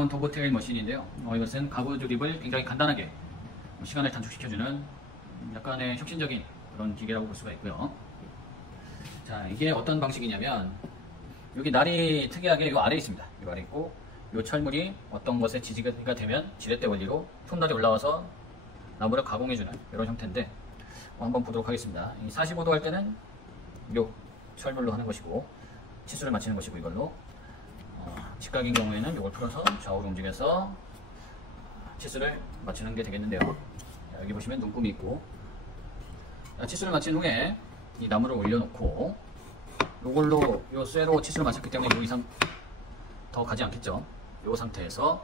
나온 도브테일 머신인데요. 이것은 가구 조립을 굉장히 간단하게 시간을 단축시켜주는 약간의 혁신적인 그런 기계라고 볼 수가 있고요. 자, 이게 어떤 방식이냐면 여기 날이 특이하게 이 아래에 있습니다. 이 아래에 있고 이 철물이 어떤 것에 지지가 되면 지렛대 원리로 톱날이 올라와서 나무를 가공해주는 이런 형태인데 한번 보도록 하겠습니다. 이 45도 할 때는 이 철물로 하는 것이고 치수를 맞추는 것이고 이걸로 직각인 경우에는 이걸 풀어서 좌우로 움직여서 치수를 맞추는 게 되겠는데요. 여기 보시면 눈금이 있고 치수를 맞춘 후에 이 나무를 올려놓고 이걸로 이 쇠로 치수를 맞췄기 때문에 이 이상 더 가지 않겠죠. 이 상태에서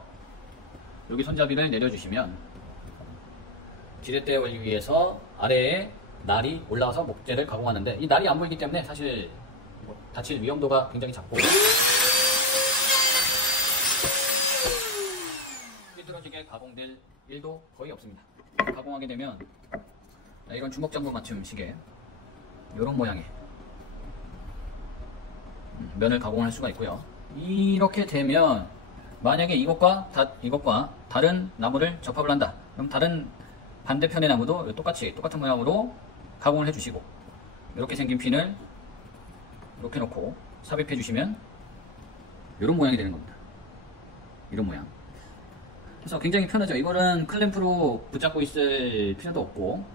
여기 손잡이를 내려주시면 지렛대 원리 위에서 아래에 날이 올라와서 목재를 가공하는데 이 날이 안 보이기 때문에 사실 다칠 위험도가 굉장히 작고 삐뚤어지게 가공될 일도 거의 없습니다. 가공하게 되면 이런 주먹장구 맞춤 시계 이런 모양의 면을 가공할 수가 있고요. 이렇게 되면 만약에 이것과 다른 나무를 접합을 한다. 그럼 다른 반대편의 나무도 똑같은 모양으로 가공을 해주시고 이렇게 생긴 핀을 이렇게 놓고 삽입해 주시면 이런 모양이 되는 겁니다. 이런 모양. 그래서 굉장히 편하죠. 이거는 클램프로 붙잡고 있을 필요도 없고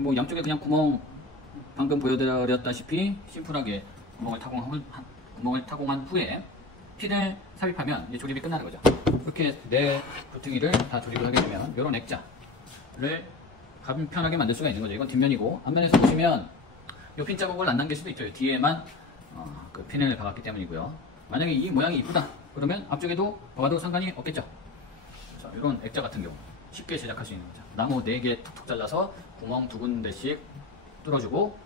뭐 양쪽에 그냥 구멍 방금 보여드렸다시피 심플하게 구멍을 타공한 후에 핀을 삽입하면 이제 조립이 끝나는 거죠. 이렇게 네 구퉁이를 다 조립을 하게 되면 이런 액자를 간편하게 만들 수가 있는 거죠. 이건 뒷면이고 앞면에서 보시면 이 핀 자국을 안 남길 수도 있죠. 뒤에만 그 핀을 박았기 때문이고요. 만약에 이 모양이 이쁘다 그러면 앞쪽에도 박아도 상관이 없겠죠. 자, 이런 액자 같은 경우 쉽게 제작할 수 있는 거죠. 나무 4개 툭툭 잘라서 구멍 2군데씩 뚫어주고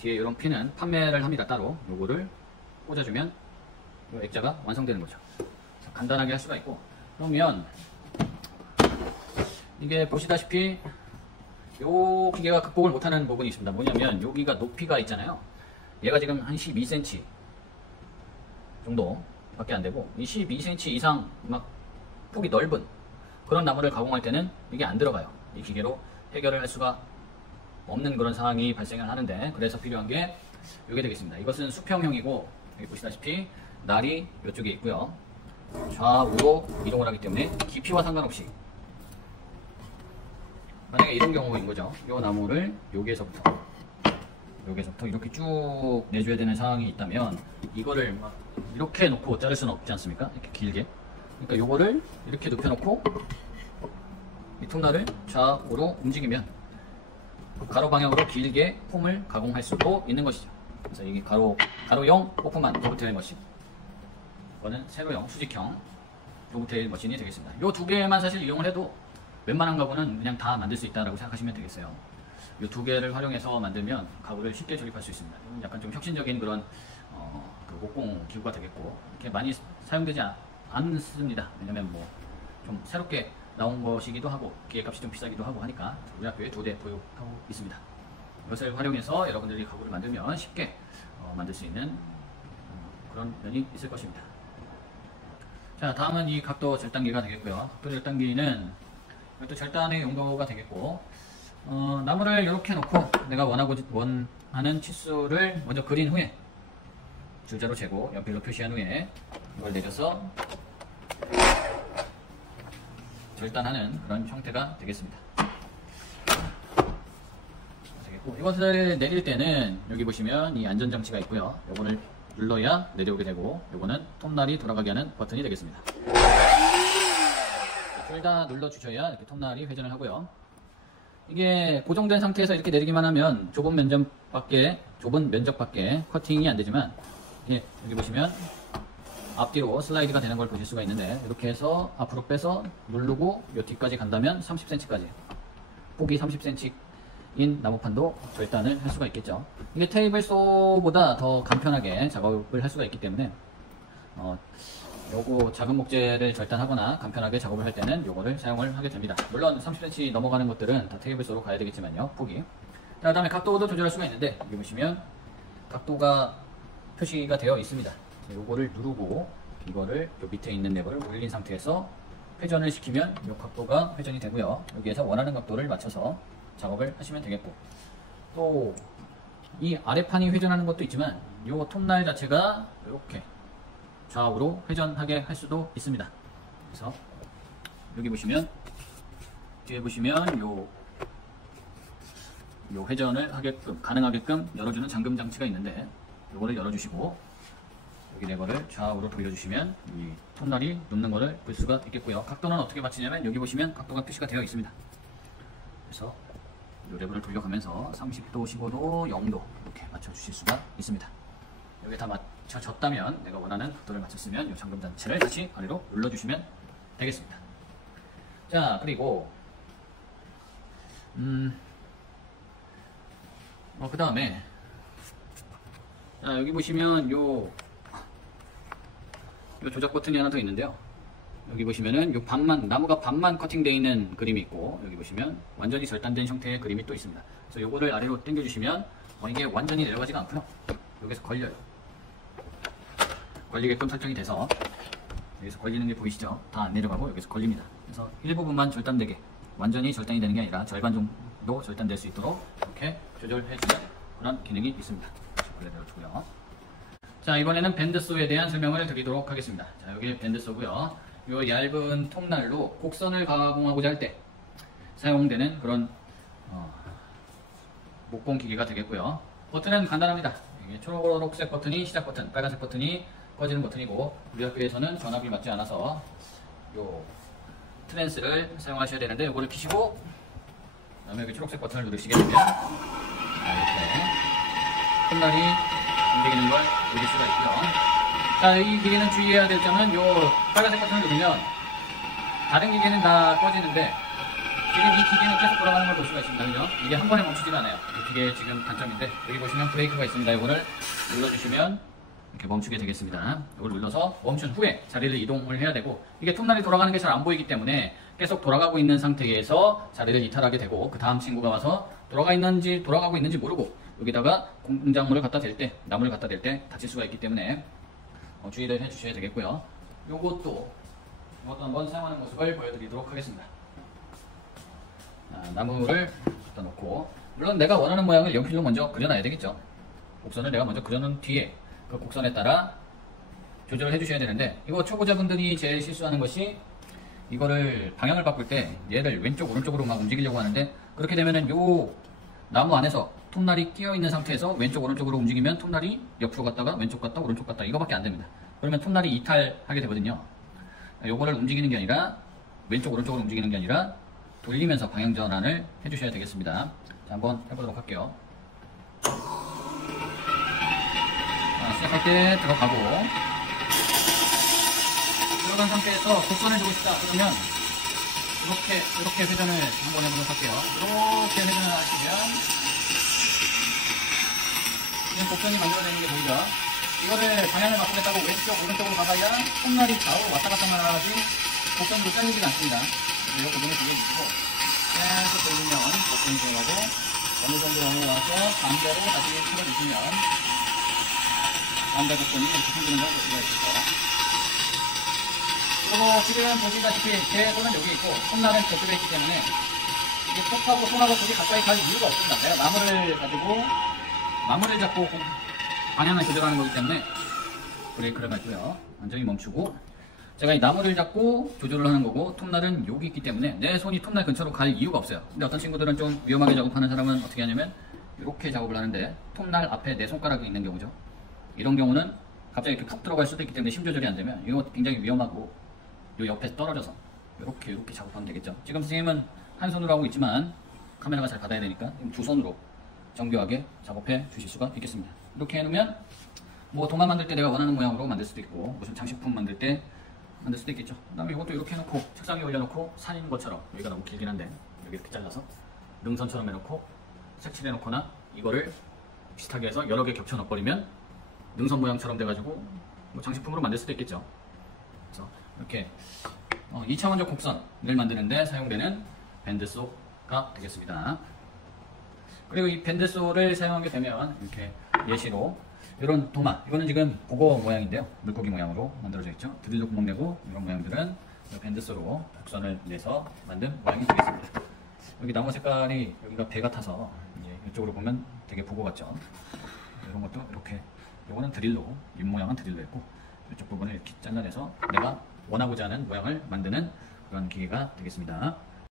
뒤에 이런 핀은 판매를 합니다. 따로 요거를 꽂아주면 이 액자가 완성되는 거죠. 간단하게 할 수가 있고 그러면 이게 보시다시피 요 기계가 극복을 못하는 부분이 있습니다. 뭐냐면 여기가 높이가 있잖아요. 얘가 지금 한 12cm 정도 밖에 안 되고 이 12cm 이상 막 폭이 넓은 그런 나무를 가공할 때는 이게 안 들어가요. 이 기계로 해결을 할 수가 없는 그런 상황이 발생을 하는데 그래서 필요한 게 이게 되겠습니다. 이것은 수평형이고 여기 보시다시피 날이 이쪽에 있고요. 좌우로 이동을 하기 때문에 깊이와 상관없이 만약에 이런 경우인 거죠. 이 나무를 여기에서부터 이렇게 쭉 내줘야 되는 상황이 있다면 이거를 막 이렇게 놓고 자를 수는 없지 않습니까? 이렇게 길게. 그러니까 요거를 이렇게 눕혀놓고 이 톱날을 좌우로 움직이면 가로 방향으로 길게 폼을 가공할 수도 있는 것이죠. 그래서 이게 가로형 오픈만 도브테일 머신. 이거는 세로형 수직형 도브테일 머신이 되겠습니다. 요 두 개만 사실 이용을 해도 웬만한 가구는 그냥 다 만들 수 있다라고 생각하시면 되겠어요. 이 두 개를 활용해서 만들면 가구를 쉽게 조립할 수 있습니다. 약간 좀 혁신적인 그런 그 목공 기구가 되겠고 이렇게 많이 사용되지 않습니다. 왜냐면 뭐 좀 새롭게 나온 것이기도 하고 기계값이 좀 비싸기도 하고 하니까 우리 학교에 2대 보유하고 있습니다. 이것을 활용해서 여러분들이 가구를 만들면 쉽게 만들 수 있는 그런 면이 있을 것입니다. 자, 다음은 이 각도 절단기가 되겠고요. 각도 절단기는 이것도 절단의 용도가 되겠고 나무를 이렇게 놓고 내가 원하는 치수를 먼저 그린 후에 줄자로 재고 연필로 표시한 후에 이걸 내려서 절단하는 그런 형태가 되겠습니다. 이것을 내릴 때는 여기 보시면 이 안전장치가 있고요. 요거를 눌러야 내려오게 되고 요거는 톱날이 돌아가게 하는 버튼이 되겠습니다. 둘 다 눌러주셔야 이렇게 톱날이 회전을 하고요. 이게 고정된 상태에서 이렇게 내리기만 하면 좁은 면적밖에 커팅이 안 되지만 여기 보시면 앞뒤로 슬라이드가 되는 걸 보실 수가 있는데 이렇게 해서 앞으로 빼서 누르고 요 뒤까지 간다면 30cm까지 폭이 30cm인 나무판도 절단을 할 수가 있겠죠. 이게 테이블소보다 더 간편하게 작업을 할 수가 있기 때문에 요거 작은 목재를 절단하거나 간편하게 작업을 할 때는 요거를 사용을 하게 됩니다. 물론 30cm 넘어가는 것들은 다 테이블소로 가야 되겠지만요. 폭이. 그 다음에 각도도 조절할 수가 있는데 여기 보시면 각도가 표시가 되어 있습니다. 요거를 누르고 이거를 요 밑에 있는 레버를 올린 상태에서 회전을 시키면 이 각도가 회전이 되고요. 여기에서 원하는 각도를 맞춰서 작업을 하시면 되겠고, 또 이 아래판이 회전하는 것도 있지만 이 톱날 자체가 이렇게 좌우로 회전하게 할 수도 있습니다. 그래서 여기 보시면, 뒤에 보시면 요 회전을 가능하게끔 열어주는 잠금 장치가 있는데, 요거를 열어주시고 여기 레버를 좌우로 돌려주시면 이 톱날이 눕는 것을 볼 수가 있겠고요. 각도는 어떻게 맞추냐면 여기 보시면 각도가 표시가 되어 있습니다. 그래서 이 레버를 돌려가면서 30도, 15도, 0도 이렇게 맞춰주실 수가 있습니다. 여기 다 맞춰졌다면, 내가 원하는 각도를 맞췄으면 이 잠금 장치를 다시 아래로 눌러주시면 되겠습니다. 자, 그리고 그 다음에 여기 보시면 요 조작 버튼이 하나 더 있는데요. 여기 보시면은 요 반만, 나무가 반만 커팅되어 있는 그림이 있고, 여기 보시면 완전히 절단된 형태의 그림이 또 있습니다. 그래서 요거를 아래로 당겨주시면 이게 완전히 내려가지가 않고요. 여기서 걸려요. 걸리게끔 설정이 돼서, 여기서 걸리는 게 보이시죠? 다 안 내려가고 여기서 걸립니다. 그래서 일부분만 절단되게, 완전히 절단이 되는 게 아니라 절반 정도 절단될 수 있도록 이렇게 조절해주는 그런 기능이 있습니다. 내려주고요. 자, 이번에는 밴드소에 대한 설명을 드리도록 하겠습니다. 자, 여기 밴드소고요. 이 얇은 톱날로 곡선을 가공하고자 할 때 사용되는 그런 목공 기계가 되겠고요. 버튼은 간단합니다. 이게 초록색 버튼이 시작 버튼, 빨간색 버튼이 꺼지는 버튼이고, 우리 학교에서는 전압이 맞지 않아서 요 트랜스를 사용하셔야 되는데, 이거를 키시고 그다음에 여기 초록색 버튼을 누르시게 되면 이렇게 톱날이 움직이는 걸 누릴 수가 있고요. 자, 이 기계는 주의해야 될 점은 요 빨간색 버튼을 누르면 다른 기계는 다 꺼지는데, 지금 이 기계는 계속 돌아가는 걸 볼 수가 있습니다. 그죠? 이게 한 번에 멈추지가 않아요. 이 기계의 지금 단점인데, 여기 보시면 브레이크가 있습니다. 이거를 눌러주시면 이렇게 멈추게 되겠습니다. 이걸 눌러서 멈춘 후에 자리를 이동을 해야 되고, 이게 톱날이 돌아가는 게 잘 안 보이기 때문에 계속 돌아가고 있는 상태에서 자리를 이탈하게 되고, 그 다음 친구가 와서 돌아가고 있는지 모르고 여기다가 공작물을 갖다 댈 때, 나무를 갖다 댈 때 다칠 수가 있기 때문에 주의를 해주셔야 되겠고요. 이것도 한번 사용하는 모습을 보여드리도록 하겠습니다. 나무를 갖다 놓고, 물론 내가 원하는 모양을 연필로 먼저 그려놔야 되겠죠. 곡선을 내가 먼저 그려놓은 뒤에 그 곡선에 따라 조절을 해주셔야 되는데, 이거 초보자분들이 제일 실수하는 것이, 이거를 방향을 바꿀 때 얘를 왼쪽 오른쪽으로 막 움직이려고 하는데, 그렇게 되면은 요 나무 안에서 톱날이 끼어 있는 상태에서 왼쪽 오른쪽으로 움직이면 톱날이 옆으로 갔다가 왼쪽 갔다 오른쪽 갔다 이거밖에 안 됩니다. 그러면 톱날이 이탈하게 되거든요. 요거를 움직이는 게 아니라, 왼쪽 오른쪽으로 움직이는 게 아니라 돌리면서 방향 전환을 해주셔야 되겠습니다. 자, 한번 해보도록 할게요. 시작할 때 들어간 상태에서 곡선을 주고 싶다 그러면 이렇게 회전을 한번 해보도록 할게요. 이렇게 회전을 하시면 지금 곡선이 만들어지는 게 보이죠? 이거를 방향을 바꾸겠다고 왼쪽 오른쪽으로 가봐야 톱날이 좌우로 왔다 갔다만 하지 곡선으로 잘리지가 않습니다. 이 부분을 주의해주시고, 계속 돌리면 곡선이 들어가고, 어느 정도 넘어와서 반대로 다시 틀어주시면 반대 곡선이 이렇게 생기는 걸 볼 수가 있을 거예요. 그리고 지금 보시다시피 제 손은 여기 있고 톱날은 저쪽에 있기 때문에 이게 톱하고 손하고 둘이 가까이 갈 이유가 없습니다. 내가 나무를 잡고 방향을 조절하는 거기 때문에 브레이크를 밟고요. 완전히 멈추고, 제가 이 나무를 잡고 조절을 하는 거고, 톱날은 여기 있기 때문에 내 손이 톱날 근처로 갈 이유가 없어요. 근데 어떤 친구들은 좀 위험하게 작업하는 사람은 어떻게 하냐면 이렇게 작업을 하는데 톱날 앞에 내 손가락이 있는 경우죠. 이런 경우는 갑자기 이렇게 푹 들어갈 수도 있기 때문에 힘 조절이 안 되면 이거 굉장히 위험하고, 요 옆에 떨어져서 이렇게 작업하면 되겠죠. 지금 선생님은 한 손으로 하고 있지만 카메라가 잘 받아야 되니까 두 손으로 정교하게 작업해 주실 수가 있겠습니다. 이렇게 해놓으면 뭐 도마 만들 때 내가 원하는 모양으로 만들 수도 있고, 무슨 장식품 만들 때 만들 수도 있겠죠. 그 다음에 이것도 이렇게 해놓고 책상 위에 올려놓고 산인 것처럼, 여기가 너무 길긴 한데 여기 이렇게 잘라서 능선처럼 해놓고 색칠해 놓거나, 이거를 비슷하게 해서 여러 개 겹쳐 넣어버리면 능선 모양처럼 돼가지고 뭐 장식품으로 만들 수도 있겠죠. 그래서 이렇게 2차원적 곡선을 만드는데 사용되는 밴드소가 되겠습니다. 그리고 이 밴드소를 사용하게 되면 이렇게 예시로 이런 도마, 이거는 지금 보고 모양인데요. 물고기 모양으로 만들어져 있죠. 드릴로 구멍 내고 이런 모양들은 밴드소로 곡선을 내서 만든 모양이 되겠습니다. 여기 나무 색깔이 여기가 배 같아서 이제 이쪽으로 보면 되게 보고 같죠. 이런 것도 이렇게, 요거는 드릴로, 윗 모양은 드릴로 했고 이쪽 부분을 이렇게 잘라내서 내가 원하고자 하는 모양을 만드는 그런 기계가 되겠습니다.